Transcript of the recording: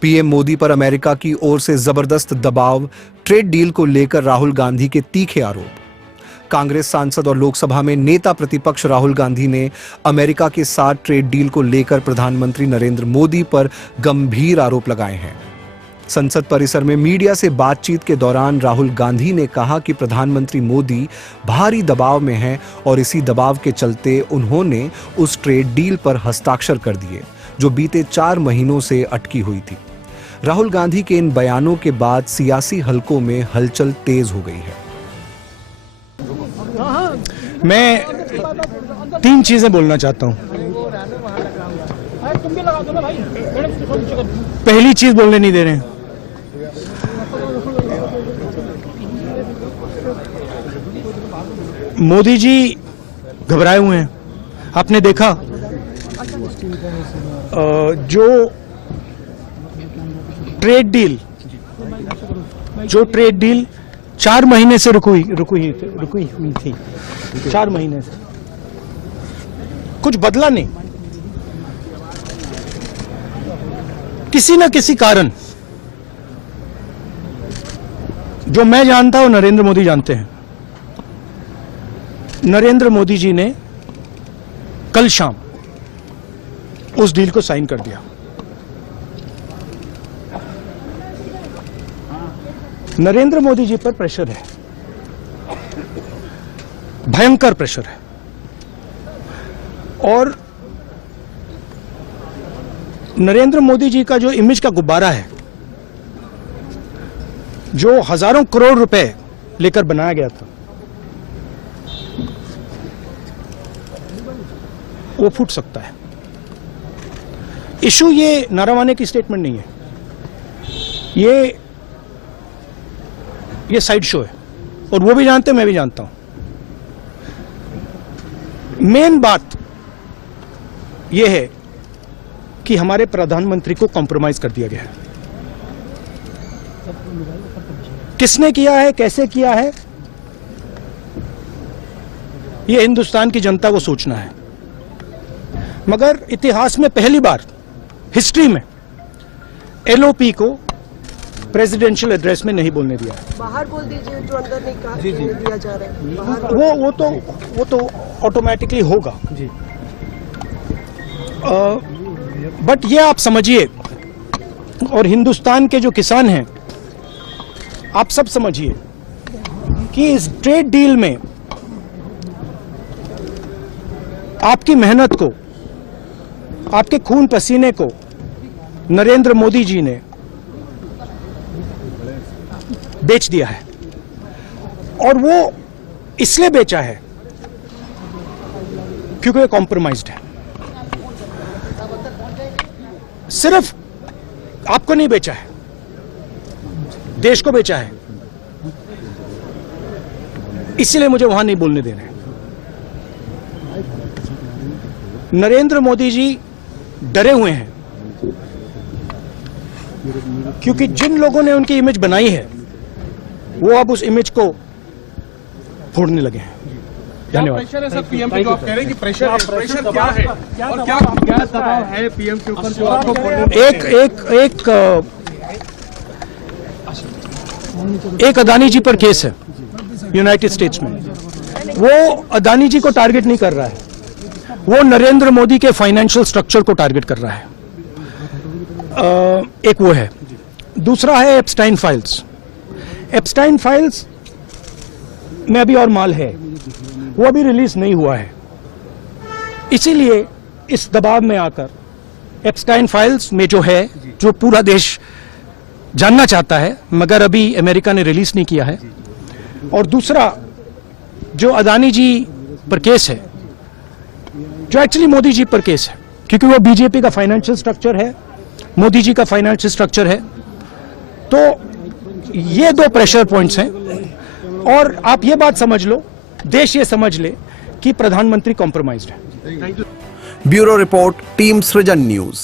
PM Modi पर America की ओर से जबरदस्त दबाव, ट्रेड डील को लेकर राहुल गांधी के तीखे आरोप। कांग्रेस सांसद और लोकसभा में नेता प्रतिपक्ष राहुल गांधी ने अमेरिका के साथ ट्रेड डील को लेकर प्रधानमंत्री नरेंद्र मोदी पर गंभीर आरोप लगाए हैं। संसद परिसर में मीडिया से बातचीत के दौरान राहुल गांधी ने कहा कि प्रधानमंत्री मोदी भारी दबाव में हैं और इसी दबाव के चलते उन्होंने उस ट्रेड डील पर हस्ताक्षर कर दिए जो बीते 4 महीनों से अटकी हुई थी। राहुल गांधी के इन बयानों के बाद सियासी हलकों में हलचल तेज हो गई है। मैं 3 चीजें बोलना चाहता हूं। पहली चीज बोलने नहीं दे रहे हैं। मोदी जी घबराए हुए हैं। आपने देखा जो ट्रेड डील 4 महीने से रुकी हुई थी 4 महीने से कुछ बदला नहीं। किसी न किसी कारण, जो मैं जानता हूं नरेंद्र मोदी जानते हैं, नरेंद्र मोदी जी ने कल शाम उस डील को साइन कर दिया। नरेंद्र मोदी जी पर प्रेशर है, भयंकर प्रेशर है, और नरेंद्र मोदी जी का जो इमेज का गुब्बारा है, जो हजारों करोड़ रुपए लेकर बनाया गया था, वो फूट सकता है। इशू ये नारावाने की स्टेटमेंट नहीं है, ये साइड शो है, और वो भी जानते हैं, मैं भी जानता हूं। मेन बात यह है कि हमारे प्रधानमंत्री को कॉम्प्रोमाइज कर दिया गया है। किसने किया है, कैसे किया है, यह हिंदुस्तान की जनता को सोचना है। मगर इतिहास में पहली बार हिस्ट्री में एलओपी को प्रेसिडेंशियल एड्रेस में नहीं बोलने दिया। बाहर बोल दीजिए, जो अंदर नहीं कहा दिया जा रहा है। वो तो ऑटोमेटिकली होगा जी। बट ये आप समझिए, और हिंदुस्तान के जो किसान हैं, आप सब समझिए कि इस ट्रेड डील में आपकी मेहनत को, आपके खून पसीने को नरेंद्र मोदी जी ने बेच दिया है। और वो इसलिए बेचा है क्योंकि वो कॉम्प्रोमाइज्ड है। सिर्फ आपको नहीं बेचा है, देश को बेचा है। इसलिए मुझे वहां नहीं बोलने दे रहे। नरेंद्र मोदी जी डरे हुए हैं क्योंकि जिन लोगों ने उनकी इमेज बनाई है, वो अब उस इमेज को फोड़ने लगे हैं। धन्यवाद। प्रेशर है सर पीएम पे, जो आप कह रहे हैं कि प्रेशर क्या है और क्या दबाव है पीएम के ऊपर जो आपको एक अदानी जी पर केस है यूनाइटेड स्टेट्स में। वो अदानी जी को टारगेट नहीं कर रहा है, वो नरेंद्र मोदी के फाइनेंशियल स्ट्रक्चर को टारगेट कर रहा है। एक वो है। दूसरा है एप्स्टाइन फाइल्स। एप्स्टाइन फाइल्स में अभी और माल है, वो अभी रिलीज नहीं हुआ है। इसीलिए इस दबाव में आकर एप्स्टाइन फाइल्स में जो है, जो पूरा देश जानना चाहता है, मगर अभी अमेरिका ने रिलीज नहीं किया है। और दूसरा जो अदानी जी पर केस है, जो एक्चुअली मोदी जी पर केस है, क्योंकि वो बीजेपी का फाइनेंशियल स्ट्रक्चर है, मोदी जी का फाइनेंशियल स्ट्रक्चर है। तो ये 2 प्रेशर पॉइंट्स हैं। और आप ये बात समझ लो, देश ये समझ ले कि प्रधानमंत्री कॉम्प्रोमाइज्ड है। ब्यूरो रिपोर्ट, टीम सृजन न्यूज।